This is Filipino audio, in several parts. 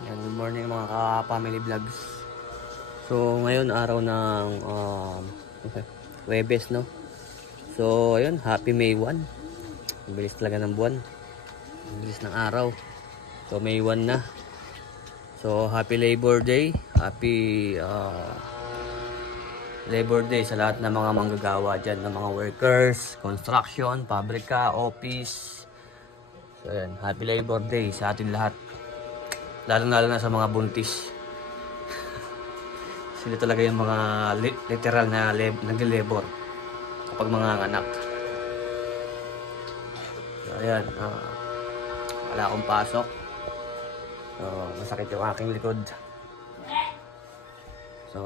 Yan, good morning mga ka-family vlogs. So, ngayon araw ng Huwebes, no? So, ayun, happy May 1. Ang bilis talaga ng buwan. Ang bilis ng araw. So, May 1 na. So, happy Labor Day. Happy Labor Day sa lahat ng mga manggagawa dyan, ng mga workers, construction, pabrika, office. So, ayan, happy Labor Day sa atin lahat. Lalo na sa mga buntis. Sila talaga yung mga literal na nagle-labor kapag mga anak. So, ayan. Wala akong pasok. So, masakit yung aking likod. So,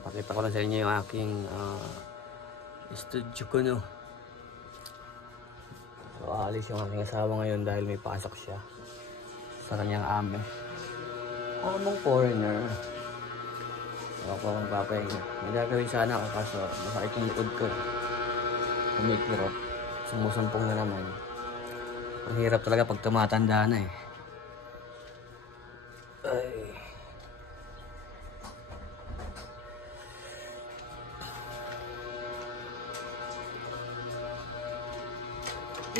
pakita ko lang sa inyo yung aking studio ko, no. So, aalis yung aking asawa ngayon dahil may pasok siya sa kanyang ame. Among foreigner. So, ako magpapahinga. May gagawin sana ako kaso masakit yung likod ko. Kumikirot. Sumusumpong na naman. Ang hirap talaga pag tumatanda na eh. Ay.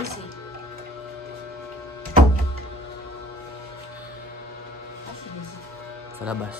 Easy. Sa labas.